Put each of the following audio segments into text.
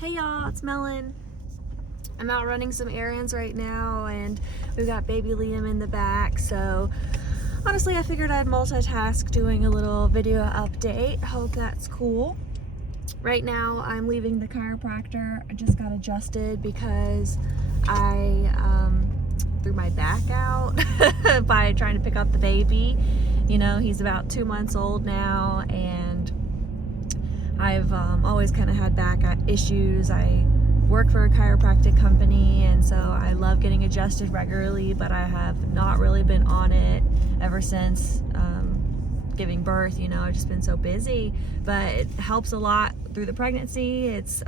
Hey y'all, it's Melon. I'm out running some errands right now and we've got baby Liam in the back, so honestly I figured I'd multitask doing a little video update. Hope that's cool. Right now I'm leaving the chiropractor. I just got adjusted because I threw my back out by trying to pick up the baby. You know, he's about 2 months old now and I've always kind of had back issues. I work for a chiropractic company and so I love getting adjusted regularly, but I have not really been on it ever since giving birth. You know, I've just been so busy, but it helps a lot through the pregnancy. It's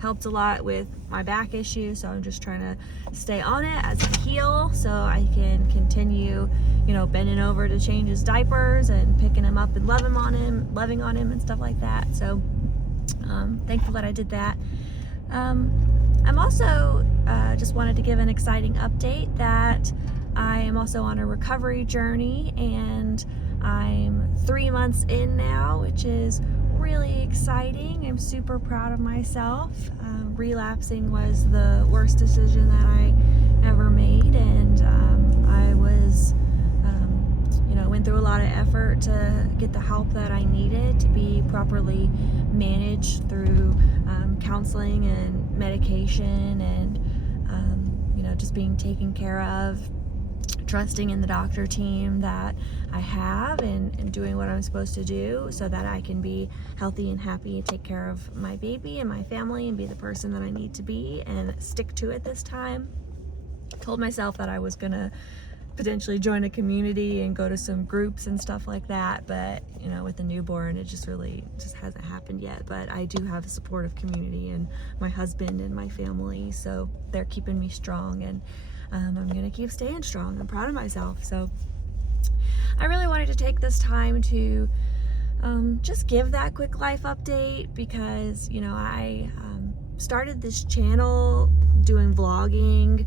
helped a lot with my back issue, so I'm just trying to stay on it as I heal so I can continue, you know, bending over to change his diapers and picking him up and loving on him and stuff like that. So thankful that I did that. I'm also just wanted to give an exciting update that I am also on a recovery journey and I'm 3 months in now, which is really exciting. I'm super proud of myself. Relapsing was the worst decision that I ever made, and I was, you know, went through a lot of effort to get the help that I needed to be properly managed through counseling and medication and, you know, just being taken care of, trusting in the doctor team that I have and doing what I'm supposed to do so that I can be healthy and happy and take care of my baby and my family and be the person that I need to be and stick to it this time. Told myself that I was gonna potentially join a community and go to some groups and stuff like that, but you know, with the newborn it just hasn't happened yet. But I do have a supportive community and my husband and my family, so they're keeping me strong, and I'm gonna keep staying strong. I'm proud of myself. So I really wanted to take this time to just give that quick life update because, you know, I started this channel doing vlogging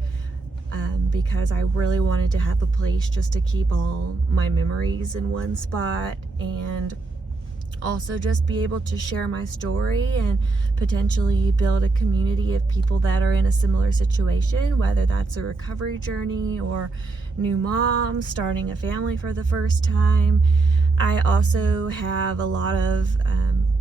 because I really wanted to have a place just to keep all my memories in one spot, and also just be able to share my story and potentially build a community of people that are in a similar situation, whether that's a recovery journey or new moms starting a family for the first time. I also have a lot of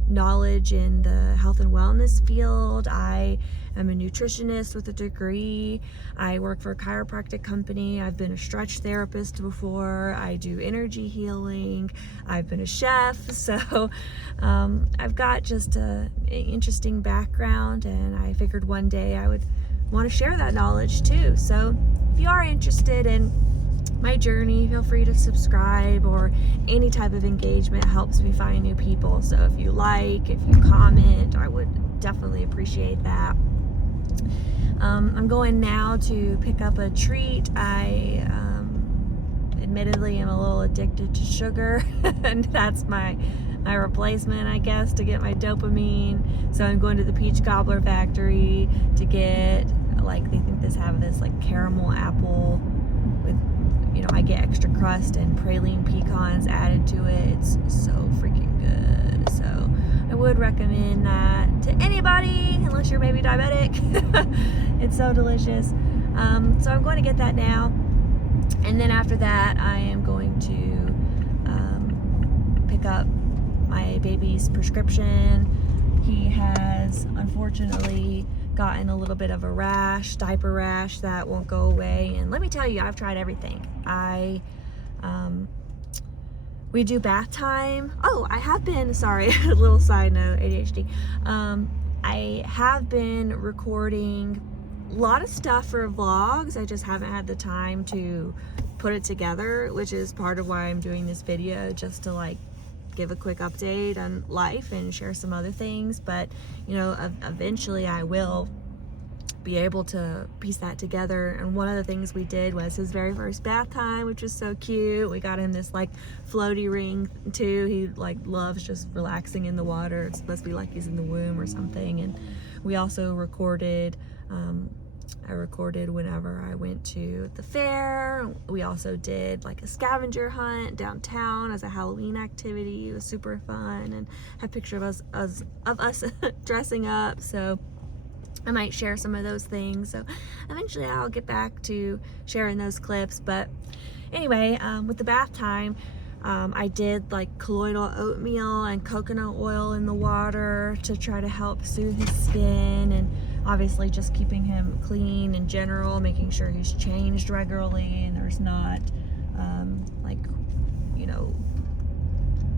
knowledge in the health and wellness field. I am a nutritionist with a degree. I work for a chiropractic company. I've been a stretch therapist before. I do energy healing. I've been a chef. So I've got just an interesting background, and I figured one day I would want to share that knowledge too. So if you are interested in my journey, feel free to subscribe, or any type of engagement helps me find new people. So if you comment, I would definitely appreciate that. I'm going now to pick up a treat. I admittedly am a little addicted to sugar and that's my replacement, I guess, to get my dopamine. So I'm going to the Peach Cobbler factory to get, like, they think have this like caramel apple with, you know, I get extra crust and praline pecans added to it. It's so freaking good. So I would recommend that to anybody, unless you're maybe diabetic. It's so delicious. So I'm going to get that now. And then after that, I am going to pick up my baby's prescription. He has unfortunately gotten a little bit of a rash, diaper rash that won't go away. And let me tell you, I've tried everything. We do bath time. Oh, I have been, sorry, a little side note, ADHD. I have been recording a lot of stuff for vlogs. I just haven't had the time to put it together, which is part of why I'm doing this video, just to like give a quick update on life and share some other things. But you know, eventually I will be able to piece that together. And one of the things we did was his very first bath time, which was so cute. We got him this like floaty ring too. He like loves just relaxing in the water. It's supposed to be like he's in the womb or something. And we also recorded, I recorded whenever I went to the fair. We also did like a scavenger hunt downtown as a Halloween activity. It was super fun, and had a picture of us dressing up. So I might share some of those things. So eventually I'll get back to sharing those clips. But anyway, with the bath time, I did like colloidal oatmeal and coconut oil in the water to try to help soothe his skin, and obviously just keeping him clean in general, making sure he's changed regularly and there's not like, you know,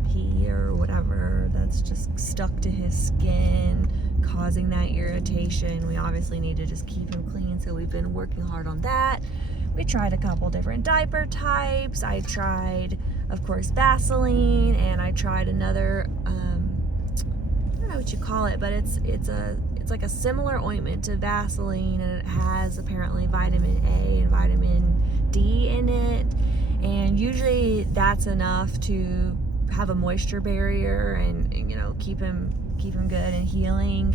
pee or whatever that's just stuck to his skin causing that irritation. We obviously need to just keep him clean, so we've been working hard on that. We tried a couple different diaper types. I tried, of course, Vaseline, and I tried another I don't know what you call it, but it's like a similar ointment to Vaseline, and it has apparently vitamin A and vitamin D in it, and usually that's enough to have a moisture barrier and you know, keep him good and healing.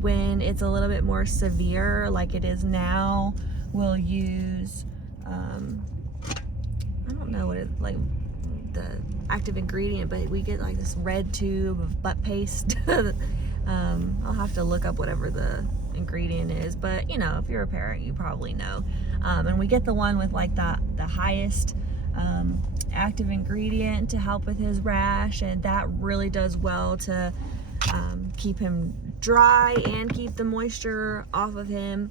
When it's a little bit more severe like it is now, we'll use I don't know what it's like, the active ingredient, but we get like this red tube of butt paste. I'll have to look up whatever the ingredient is, but you know, if you're a parent, you probably know. And we get the one with like the highest active ingredient to help with his rash, and that really does well to keep him dry and keep the moisture off of him.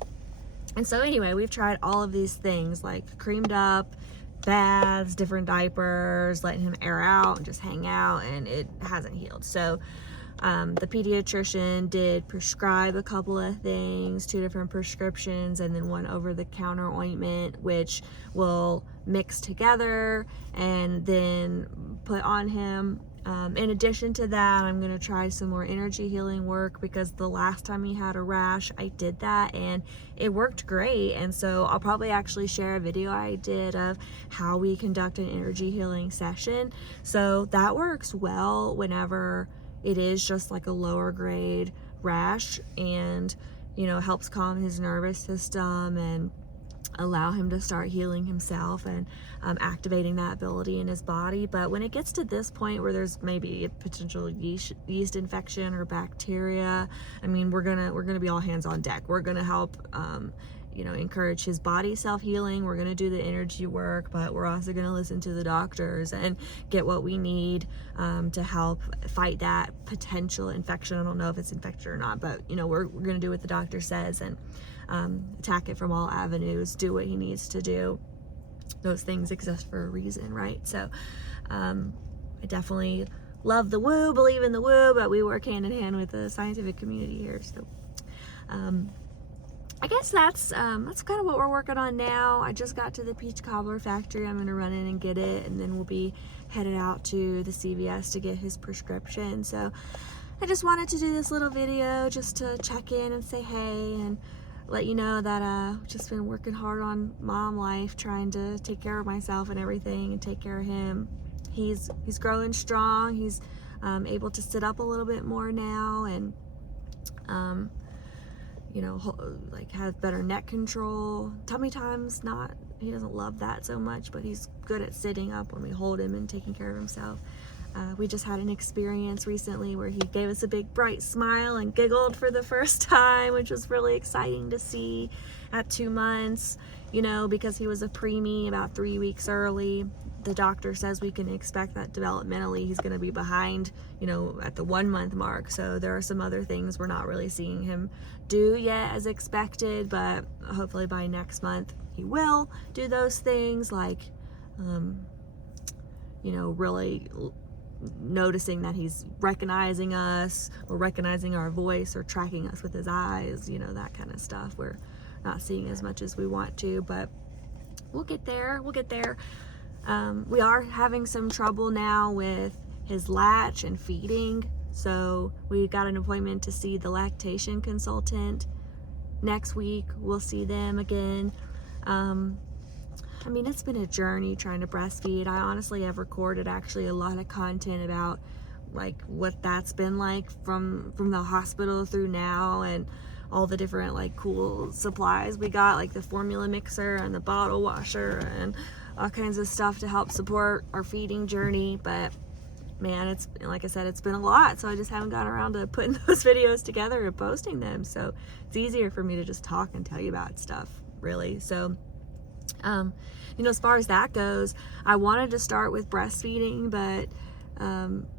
And so anyway, we've tried all of these things like creamed up, baths, different diapers, letting him air out and just hang out, and it hasn't healed. So the pediatrician did prescribe a couple of things, 2 different prescriptions, and then 1 over-the-counter ointment, which will mix together and then put on him. In addition to that, I'm going to try some more energy healing work, because the last time he had a rash, I did that and it worked great. And so I'll probably actually share a video I did of how we conduct an energy healing session. So that works well whenever it is just like a lower grade rash, and you know, helps calm his nervous system and allow him to start healing himself and activating that ability in his body. But when it gets to this point where there's maybe a potential yeast infection or bacteria, I mean, we're gonna be all hands on deck. We're gonna help you know, encourage his body self-healing. We're gonna do the energy work, but we're also gonna listen to the doctors and get what we need to help fight that potential infection. I don't know if it's infected or not, but you know, we're gonna do what the doctor says and attack it from all avenues, do what he needs to do. Those things exist for a reason, right? So I definitely love the woo, believe in the woo, but we work hand in hand with the scientific community here. So I guess that's kind of what we're working on now. I just got to the peach cobbler factory. I'm gonna run in and get it, and then we'll be headed out to the CVS to get his prescription. So I just wanted to do this little video just to check in and say hey, and let you know that I've just been working hard on mom life, trying to take care of myself and everything and take care of him. He's growing strong. He's able to sit up a little bit more now, and you know, like have better neck control. Tummy time's not, he doesn't love that so much, but he's good at sitting up when we hold him and taking care of himself. We just had an experience recently where he gave us a big bright smile and giggled for the first time, which was really exciting to see at 2 months, you know, because he was a preemie about 3 weeks early. The doctor says we can expect that developmentally he's going to be behind, you know, at the 1 month mark. So there are some other things we're not really seeing him do yet as expected, but hopefully by next month he will do those things, like, you know, really noticing that he's recognizing us or recognizing our voice or tracking us with his eyes, you know, that kind of stuff. We're not seeing as much as we want to, but we'll get there. We are having some trouble now with his latch and feeding, so we got an appointment to see the lactation consultant next week. We'll see them again. I mean, it's been a journey trying to breastfeed. I honestly have recorded actually a lot of content about like what that's been like from the hospital through now, and all the different like cool supplies we got, like the formula mixer and the bottle washer and all kinds of stuff to help support our feeding journey. But man, it's, like I said, it's been a lot, so I just haven't gotten around to putting those videos together and posting them. So it's easier for me to just talk and tell you about stuff, really. So you know, as far as that goes, I wanted to start with breastfeeding, but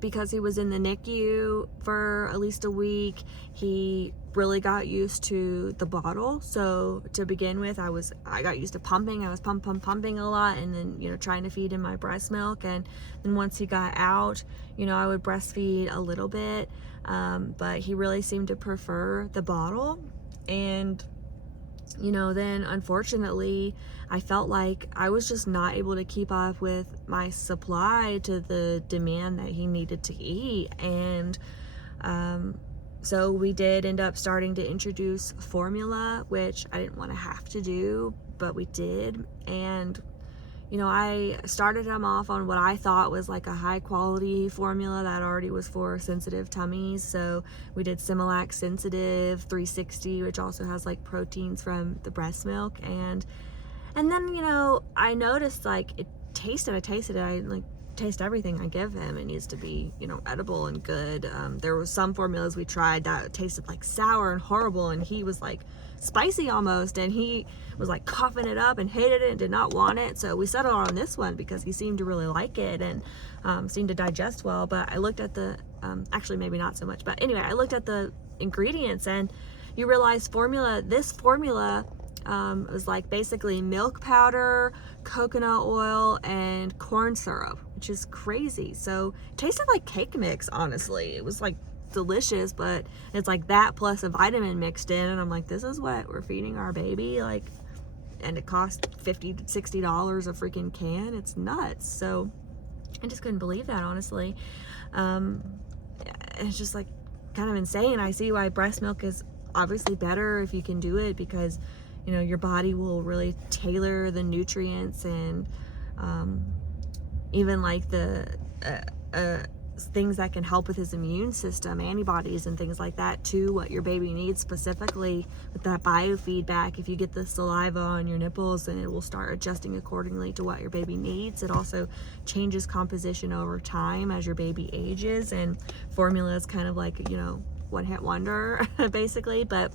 because he was in the NICU for at least a week, he really got used to the bottle. So to begin with, I got used to pumping. I was pumping a lot, and then, you know, trying to feed him my breast milk. And then once he got out, you know, I would breastfeed a little bit, but he really seemed to prefer the bottle. And you know, then unfortunately, I felt like I was just not able to keep up with my supply to the demand that he needed to eat. And so we did end up starting to introduce formula, which I didn't want to have to do, but we did. And you know, I started him off on what I thought was like a high quality formula that already was for sensitive tummies. So we did Similac Sensitive 360, which also has like proteins from the breast milk. And then, you know, I noticed like I tasted it. I like taste everything I give him. It needs to be, you know, edible and good. There was some formulas we tried that tasted like sour and horrible, and he was like spicy almost, and he was like coughing it up and hated it and did not want it. So we settled on this one because he seemed to really like it and seemed to digest well. But I looked at the actually maybe not so much, but anyway, I looked at the ingredients, and you realize this formula was like basically milk powder, coconut oil, and corn syrup, which is crazy. So it tasted like cake mix, honestly. It was like delicious, but it's like that plus a vitamin mixed in, and I'm like, this is what we're feeding our baby, like, and it cost $50 to $60 a freaking can. It's nuts. So I just couldn't believe that, honestly. It's just like kind of insane. I see why breast milk is obviously better if you can do it, because you know, your body will really tailor the nutrients and even like the things that can help with his immune system, antibodies and things like that, to what your baby needs, specifically with that biofeedback. If you get the saliva on your nipples, then it will start adjusting accordingly to what your baby needs. It also changes composition over time as your baby ages, and formula is kind of like, you know, one-hit wonder basically. But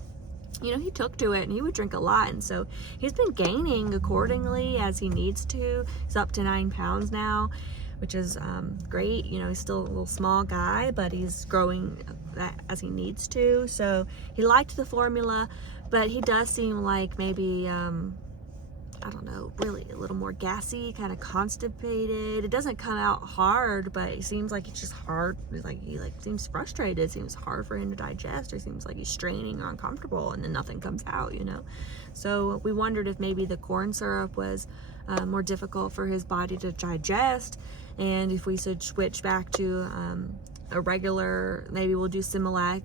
you know, he took to it and he would drink a lot, and so he's been gaining accordingly as he needs to. He's up to 9 pounds now, which is great. You know, he's still a little small guy, but he's growing as he needs to. So he liked the formula, but he does seem like maybe I don't know, really a little more gassy, kind of constipated. It doesn't come out hard, but it seems like it's just hard. It's like he seems frustrated. It seems hard for him to digest, or seems like he's straining or uncomfortable, and then nothing comes out, you know. So we wondered if maybe the corn syrup was more difficult for his body to digest, and if we should switch back to a regular, maybe we'll do Similac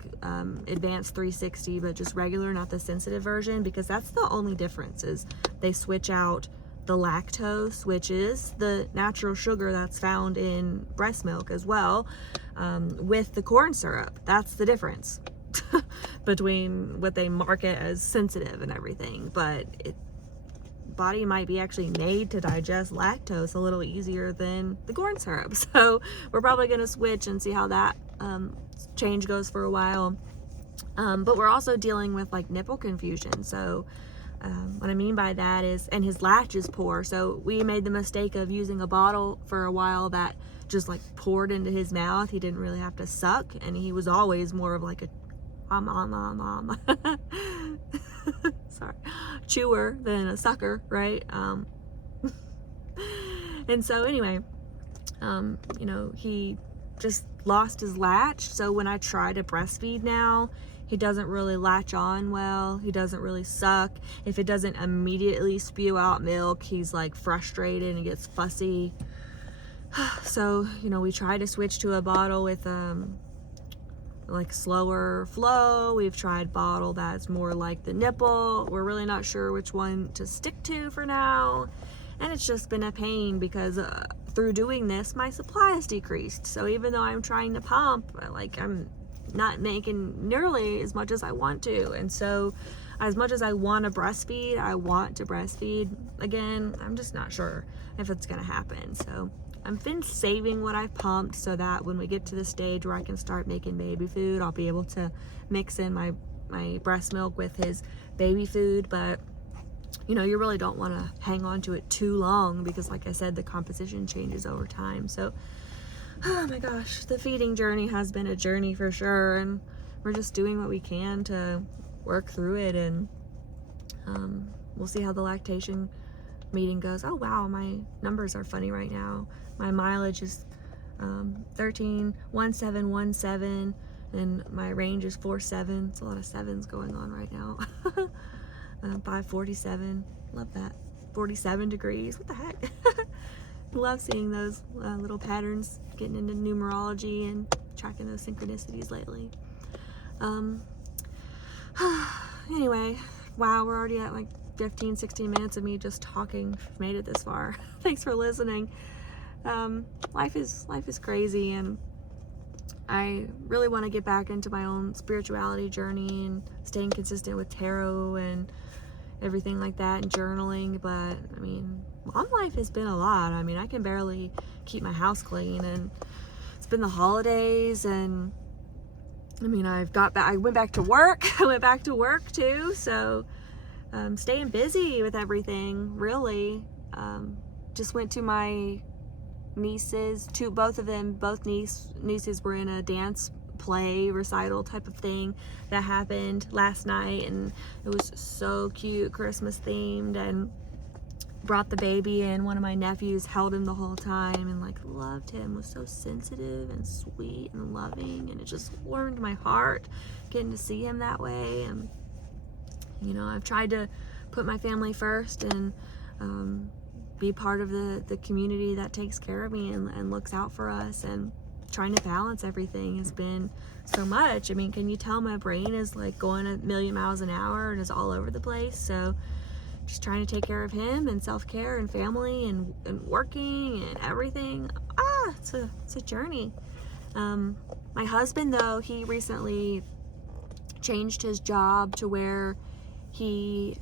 Advanced 360, but just regular, not the sensitive version, because that's the only difference, is they switch out the lactose, which is the natural sugar that's found in breast milk as well, with the corn syrup. That's the difference between what they market as sensitive and everything. But body might be actually made to digest lactose a little easier than the corn syrup. So we're probably going to switch and see how that change goes for a while. But we're also dealing with like nipple confusion. So what I mean by that is, and his latch is poor. So we made the mistake of using a bottle for a while that just like poured into his mouth. He didn't really have to suck, and he was always more of like a sorry, chewer than a sucker, right? And so anyway, you know, he just lost his latch. So when I try to breastfeed now, he doesn't really latch on well. He doesn't really suck. If it doesn't immediately spew out milk, he's like frustrated and gets fussy. So, you know, we try to switch to a bottle with like slower flow. We've tried bottle that's more like the nipple. We're really not sure which one to stick to for now, and it's just been a pain because through doing this my supply has decreased. So even though I'm trying to pump, like, I'm not making nearly as much as I want to. And so as much as I want to breastfeed again, I'm just not sure if it's gonna happen. So I've been saving what I've pumped so that when we get to the stage where I can start making baby food, I'll be able to mix in my breast milk with his baby food. But you know, you really don't want to hang on to it too long because, like I said, the composition changes over time. So, oh my gosh, the feeding journey has been a journey for sure, and we're just doing what we can to work through it, and we'll see how the lactation meeting goes. Oh wow, my numbers are funny right now. My mileage is 13.1717, and my range is 4.7. It's a lot of sevens going on right now. 547, love that. 47 degrees, what the heck? Love seeing those little patterns, getting into numerology and tracking those synchronicities lately. Anyway, wow, we're already at like 15-16 minutes of me just talking. Made it this far. Thanks for listening. Life is crazy, and I really want to get back into my own spirituality journey and staying consistent with tarot and everything like that, and journaling. But I mean, mom life has been a lot. I mean, I can barely keep my house clean, and it's been the holidays, and I mean, I went back to work. I went back to work too, so staying busy with everything, really. Just went to my nieces, both nieces were in a dance play recital type of thing that happened last night, and it was so cute, Christmas themed, and brought the baby in. One of my nephews held him the whole time and like loved him, was so sensitive and sweet and loving, and it just warmed my heart getting to see him that way. And you know, I've tried to put my family first and be part of the community that takes care of me and looks out for us, and trying to balance everything has been so much. I mean, can you tell my brain is like going a million miles an hour and is all over the place? So just trying to take care of him, and self-care, and family, and working, and everything. It's a journey. My husband, though, he recently changed his job to where he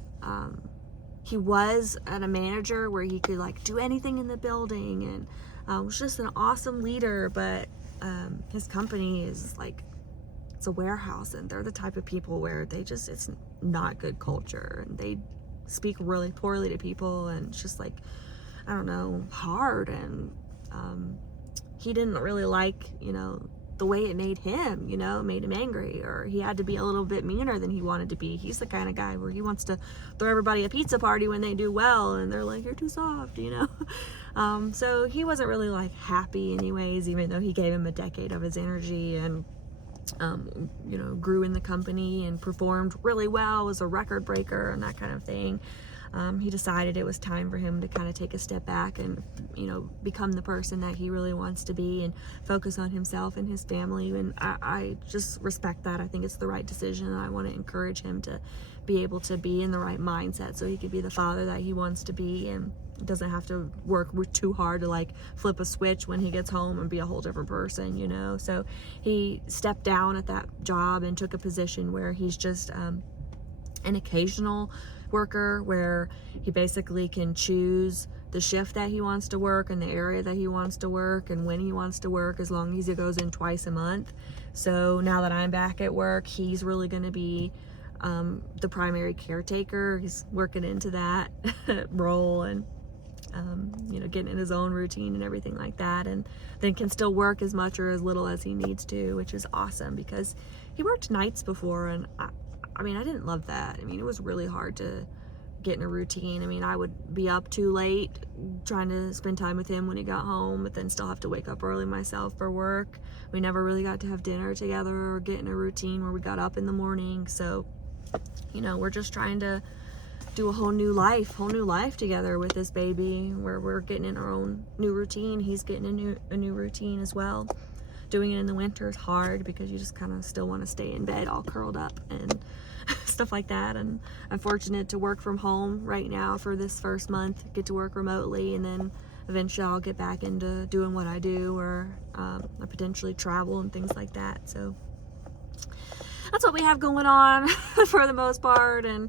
was at a manager where he could like do anything in the building, and was just an awesome leader. But his company is like, it's a warehouse, and they're the type of people where it's not good culture, and they speak really poorly to people, and it's just like, I don't know, hard. And he didn't really like, you know, the way it made him, you know, it made him angry, or he had to be a little bit meaner than he wanted to be. He's the kind of guy where he wants to throw everybody a pizza party when they do well, and they're like, you're too soft, you know. So he wasn't really like happy anyways, even though he gave him a decade of his energy, and you know, grew in the company and performed really well, was a record breaker and that kind of thing. He decided it was time for him to kind of take a step back and, you know, become the person that he really wants to be, and focus on himself and his family. And I just respect that. I think it's the right decision, and I want to encourage him to be able to be in the right mindset so he could be the father that he wants to be, and doesn't have to work too hard to like flip a switch when he gets home and be a whole different person, you know. So he stepped down at that job and took a position where he's just an occasional worker, where he basically can choose the shift that he wants to work, and the area that he wants to work, and when he wants to work, as long as he goes in twice a month. So now that I'm back at work, he's really going to be the primary caretaker. He's working into that role, and you know, getting in his own routine and everything like that, and then can still work as much or as little as he needs to, which is awesome, because he worked nights before, and I mean, I didn't love that. I mean, it was really hard to get in a routine. I mean, I would be up too late trying to spend time with him when he got home, but then still have to wake up early myself for work. We never really got to have dinner together or get in a routine where we got up in the morning. So, you know, we're just trying to do a whole new life together with this baby, where we're getting in our own new routine. He's getting a new routine as well. Doing it in the winter is hard because you just kind of still want to stay in bed all curled up and stuff like that. And I'm fortunate to work from home right now for this first month, get to work remotely, and then eventually I'll get back into doing what I do, or I potentially travel and things like that. So that's what we have going on for the most part. And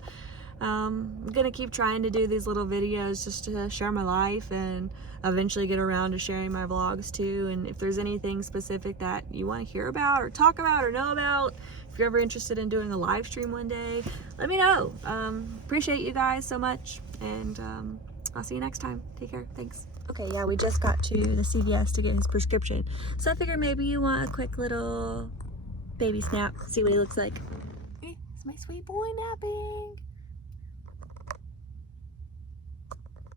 I'm gonna keep trying to do these little videos just to share my life and eventually get around to sharing my vlogs too. And if there's anything specific that you want to hear about or talk about or know about, if you're ever interested in doing a live stream one day, let me know. Appreciate you guys so much, and I'll see you next time. Take care. Thanks. Okay, yeah, we just got to the CVS to get his prescription, so I figured maybe you want a quick little baby snap, see what he looks like. Hey, it's my sweet boy napping.